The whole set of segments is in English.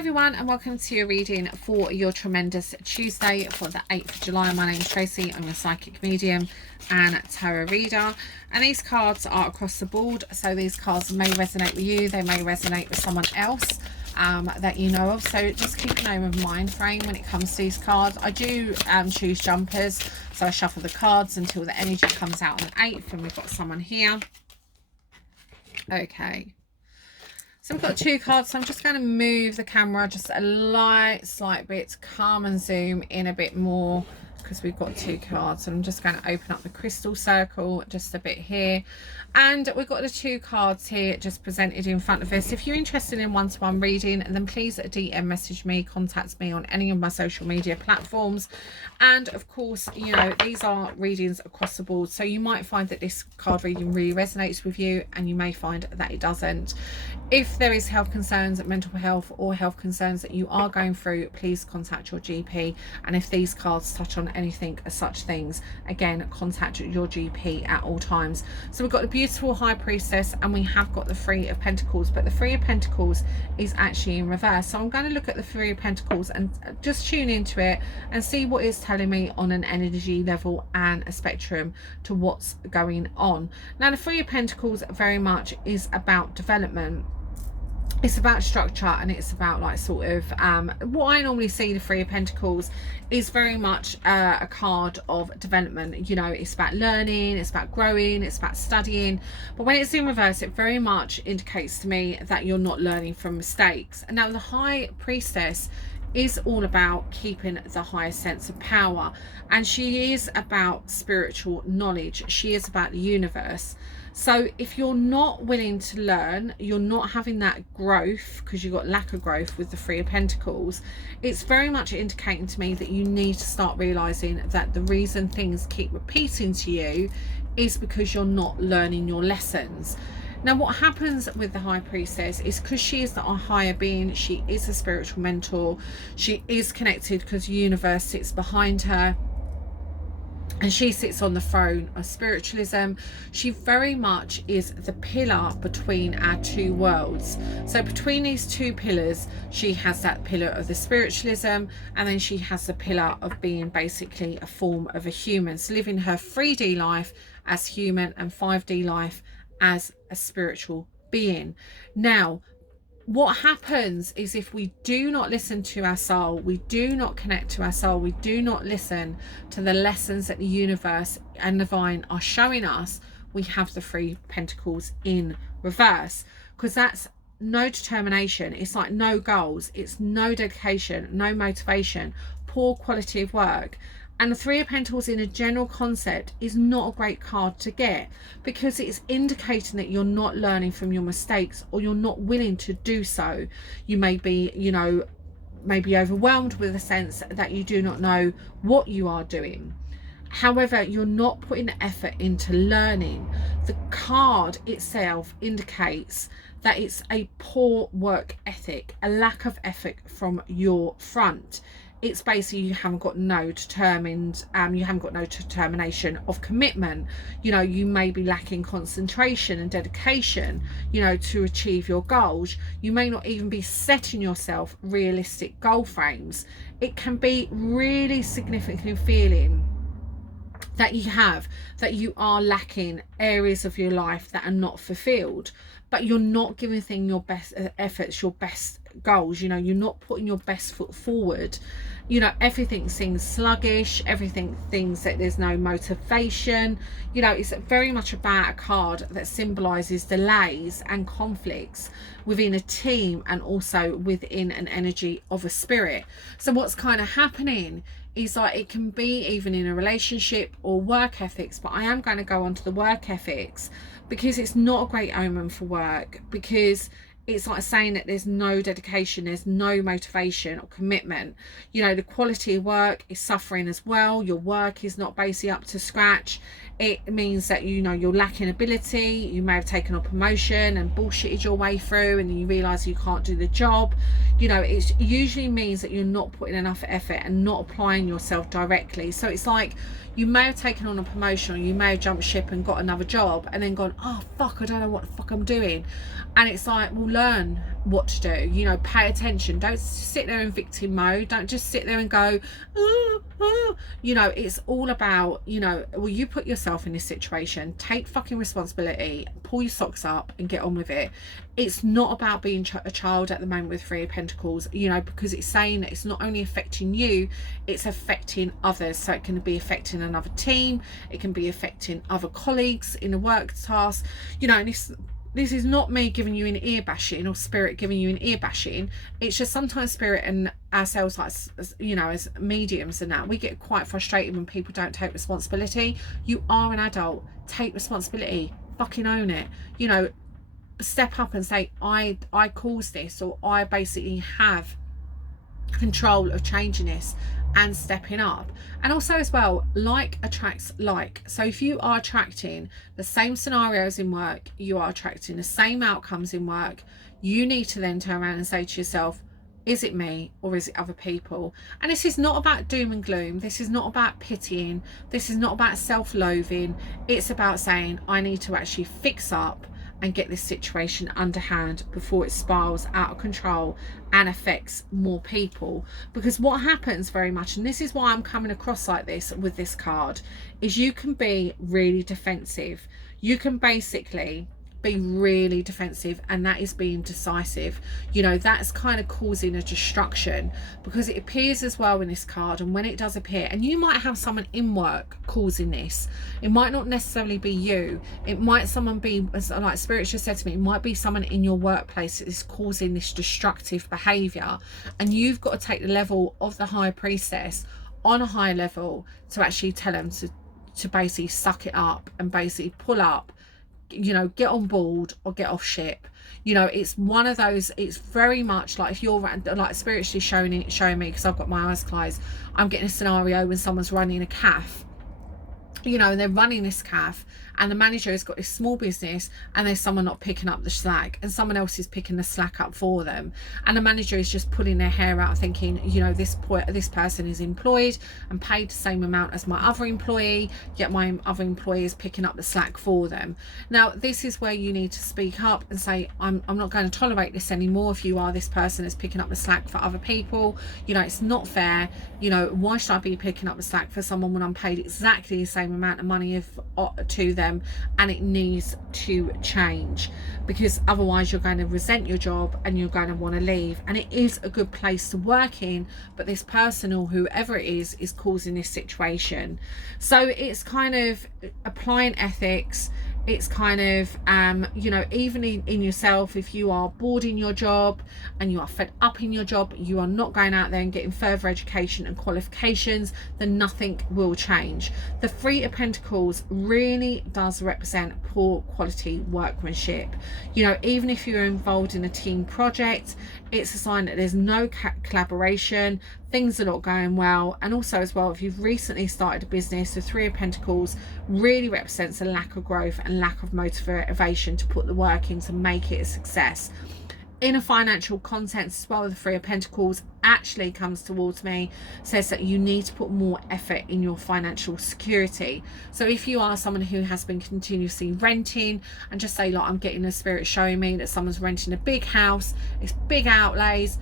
everyone, and welcome to your reading for your tremendous Tuesday for the 8th of July. My name is Tracy. I'm a psychic medium and tarot reader, and these cards are across the board, so these cards may resonate with you, they may resonate with someone else that you know of, so just keep an open mind frame when it comes to these cards. I do choose jumpers, so I shuffle the cards until the energy comes out on the 8th, and we've got someone here. Okay, so we've got two cards, so I'm just going to move the camera just a slight bit to calm and zoom in a bit more, because we've got two cards. And I'm just going to open up the crystal circle just a bit here, and we've got the two cards here just presented in front of us. If you're interested in one-to-one reading, then please DM message me, contact me on any of my social media platforms. And of course, you know, these are readings across the board, so you might find that this card reading really resonates with you, and you may find that it doesn't. If there is health concerns, mental health or health concerns that you are going through, please contact your GP. And if these cards touch on anything as such things, again, contact your GP at all times. So we've got the beautiful High Priestess, and we have got the Three of Pentacles, but the Three of Pentacles is actually in reverse. So I'm going to look at the Three of Pentacles and just tune into it and see what it's telling me on an energy level and a spectrum to what's going on. Now, the Three of Pentacles very much is about development. It's about structure, and it's about like sort of what I normally see the Three of Pentacles is very much a card of development. You know, it's about learning, it's about growing, it's about studying. But when it's in reverse, it very much indicates to me that you're not learning from mistakes. And now the High Priestess is all about keeping the highest sense of power, and she is about spiritual knowledge. She is about the universe. So if you're not willing to learn, you're not having that growth, because you've got lack of growth with the Three of Pentacles, it's very much indicating to me that you need to start realizing that the reason things keep repeating to you is because you're not learning your lessons. Now, what happens with the High Priestess is, because she is a higher being, she is a spiritual mentor, she is connected because the universe sits behind her, and she sits on the throne of spiritualism. She very much is the pillar between our two worlds. So between these two pillars, she has that pillar of the spiritualism, and then she has the pillar of being basically a form of a human, so living her 3D life as human and 5D life as a spiritual being. Now, what happens is, if we do not listen to our soul, we do not connect to our soul, we do not listen to the lessons that the universe and divine are showing us, we have the Three Pentacles in reverse, because that's no determination. It's like no goals, it's no dedication, no motivation, poor quality of work. And the Three of Pentacles in a general concept is not a great card to get, because it's indicating that you're not learning from your mistakes, or you're not willing to do so. You may be, you know, maybe overwhelmed with the sense that you do not know what you are doing. However, you're not putting the effort into learning. The card itself indicates that it's a poor work ethic, a lack of effort from your front. It's basically you haven't got no determination of commitment. You know, you may be lacking concentration and dedication, you know, to achieve your goals. You may not even be setting yourself realistic goal frames. It can be really significantly feeling that you are lacking areas of your life that are not fulfilled, but you're not giving your best efforts, your best goals. You know, you're not putting your best foot forward. You know, everything seems sluggish, everything thinks that there's no motivation. You know, it's very much about a card that symbolizes delays and conflicts within a team, and also within an energy of a spirit. So what's kind of happening is, like, it can be even in a relationship or work ethics, but I am going to go on to the work ethics, because it's not a great omen for work, because it's like saying that there's no dedication, there's no motivation or commitment. You know, the quality of work is suffering as well. Your work is not basically up to scratch. It means that, you know, you're lacking ability. You may have taken on promotion and bullshitted your way through, and then you realise you can't do the job. You know, it usually means that you're not putting enough effort and not applying yourself directly. So it's like you may have taken on a promotion, or you may have jumped ship and got another job and then gone, oh fuck, I don't know what the fuck I'm doing. And it's like, well, learn what to do, you know, pay attention. Don't sit there in victim mode. Don't just sit there and go, you know, it's all about, you know, well, you put yourself in this situation, take fucking responsibility, pull your socks up and get on with it. It's not about being a child at the moment with Three of Pentacles, you know, because it's saying that it's not only affecting you, it's affecting others. So it can be affecting another team, it can be affecting other colleagues in a work task, you know. And this is not me giving you an ear bashing or spirit giving you an ear bashing. It's just sometimes spirit and ourselves, like, you know, as mediums and that, we get quite frustrated when people don't take responsibility. You are an adult, take responsibility, fucking own it, you know. Step up and say, I caused this, or I basically have control of changing this, and stepping up. And also as well, like attracts like. So if you are attracting the same scenarios in work, you are attracting the same outcomes in work, you need to then turn around and say to yourself, is it me or is it other people? And this is not about doom and gloom. This is not about pitying. This is not about self-loathing. It's about saying, I need to actually fix up and get this situation underhand before it spirals out of control and affects more people. Because what happens very much, and this is why I'm coming across like this with this card, is you can be really defensive. You can basically be really defensive, and that is being decisive. You know, that's kind of causing a destruction, because it appears as well in this card. And when it does appear, and you might have someone in work causing this, it might not necessarily be you, it might someone be, like Spirit just said to me, it might be someone in your workplace that is causing this destructive behavior, and you've got to take the level of the High Priestess on a high level to actually tell them to basically suck it up and basically pull up, you know, get on board or get off ship. You know, it's one of those, it's very much like, if you're like spiritually showing me, because I've got my eyes closed, I'm getting a scenario when someone's running a cafe, you know, and they're running this cafe, and the manager has got this small business, and there's someone not picking up the slack, and someone else is picking the slack up for them, and the manager is just pulling their hair out thinking, you know, this person is employed and paid the same amount as my other employee, yet my other employee is picking up the slack for them. Now this is where you need to speak up and say, I'm not going to tolerate this anymore. If you are this person that's picking up the slack for other people, you know, it's not fair. You know, why should I be picking up the slack for someone when I'm paid exactly the same amount of money to them? And it needs to change, because otherwise you're going to resent your job and you're going to want to leave. And it is a good place to work in, but this person or whoever it is causing this situation. So it's kind of applying ethics. It's kind of you know, even in yourself, if you are bored in your job and you are fed up in your job, you are not going out there and getting further education and qualifications, then nothing will change. The Three of Pentacles really does represent poor quality workmanship. You know, even if you're involved in a team project, it's a sign that there's no collaboration, things are not going well. And also as well, if you've recently started a business, the Three of Pentacles really represents a lack of growth and lack of motivation to put the work in to make it a success. In a financial context as well, the Three of Pentacles actually comes towards me, says that you need to put more effort in your financial security. So if you are someone who has been continuously renting, and just say, like, I'm getting a spirit showing me that someone's renting a big house, it's big outlays,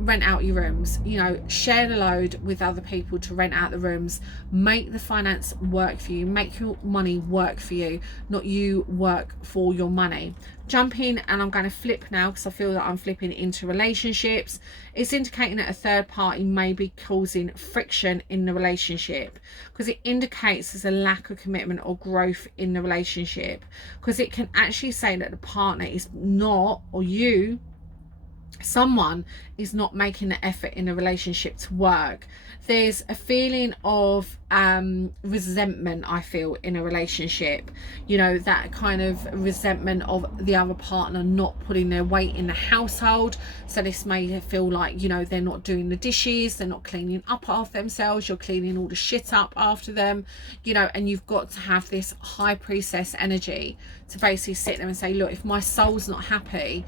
rent out your rooms. You know, share the load with other people to rent out the rooms. Make the finance work for you, make your money work for you, not you work for your money. Jump in, and I'm going to flip now because I feel that I'm flipping into relationships. It's indicating that a third party may be causing friction in the relationship, because it indicates there's a lack of commitment or growth in the relationship, because it can actually say that the partner is not, or you someone is not making the effort in a relationship to work. There's a feeling of resentment, I feel, in a relationship, you know, that kind of resentment of the other partner not putting their weight in the household. So this may feel like, you know, they're not doing the dishes, they're not cleaning up after themselves, you're cleaning all the shit up after them, you know, and you've got to have this high priestess energy to basically sit there and say, look, if my soul's not happy,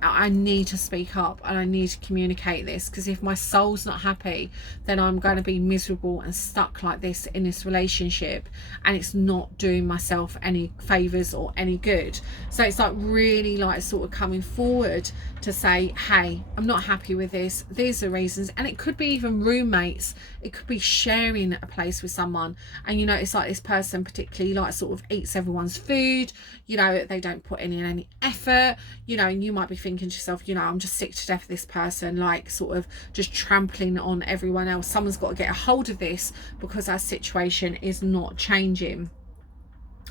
I need to speak up and I need to communicate this, because if my soul's not happy, then I'm going to be miserable and stuck like this in this relationship, and it's not doing myself any favors or any good. So it's like really like sort of coming forward to say, hey, I'm not happy with this, these are reasons. And it could be even roommates, it could be sharing a place with someone, and you know, it's like this person particularly like sort of eats everyone's food, you know, they don't put in any effort, you know, and you might be thinking to yourself, you know, I'm just sick to death of this person, like sort of just trampling on everyone else. Someone's got to get a hold of this because our situation is not changing.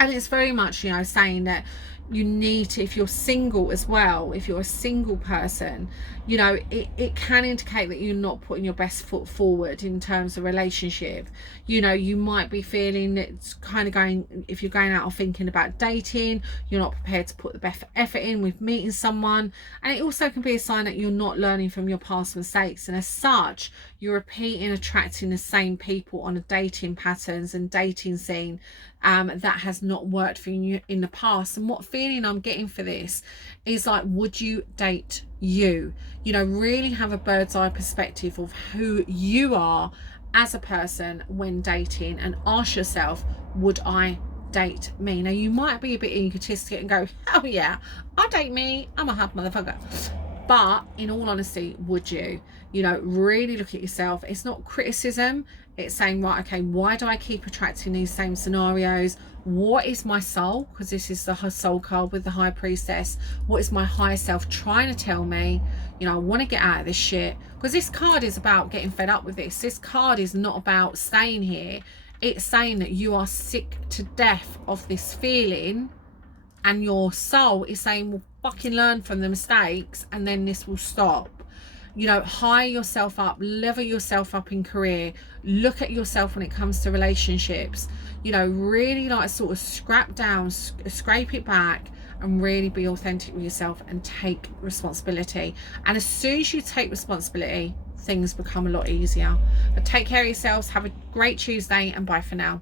And it's very much, you know, saying that you need to, if you're single as well, if you're a single person, you know, it can indicate that you're not putting your best foot forward in terms of relationship. You know, you might be feeling it's kind of going, if you're going out or thinking about dating, you're not prepared to put the best effort in with meeting someone. And it also can be a sign that you're not learning from your past mistakes, and as such you're repeating attracting the same people on a dating patterns and dating scene that has not worked for you in the past. And what feeling I'm getting for this is like, would you date you? You know, really have a bird's eye perspective of who you are as a person when dating, and ask yourself, would I date me? Now you might be a bit egotistic and go, oh yeah, I'll date me, I'm a hot motherfucker. But in all honesty, would you? You know, really look at yourself. It's not criticism, it's saying, right, okay, why do I keep attracting these same scenarios? What is my soul? Because this is the soul card with the high priestess. What is my higher self trying to tell me? You know, I want to get out of this shit. Because this card is about getting fed up with this. This card is not about staying here. It's saying that you are sick to death of this feeling, and your soul is saying, well, fucking learn from the mistakes and then this will stop. You know, hire yourself up, level yourself up in career, look at yourself when it comes to relationships, you know, really like sort of scrape it back and really be authentic with yourself and take responsibility. And as soon as you take responsibility, things become a lot easier. But take care of yourselves, have a great Tuesday, and bye for now.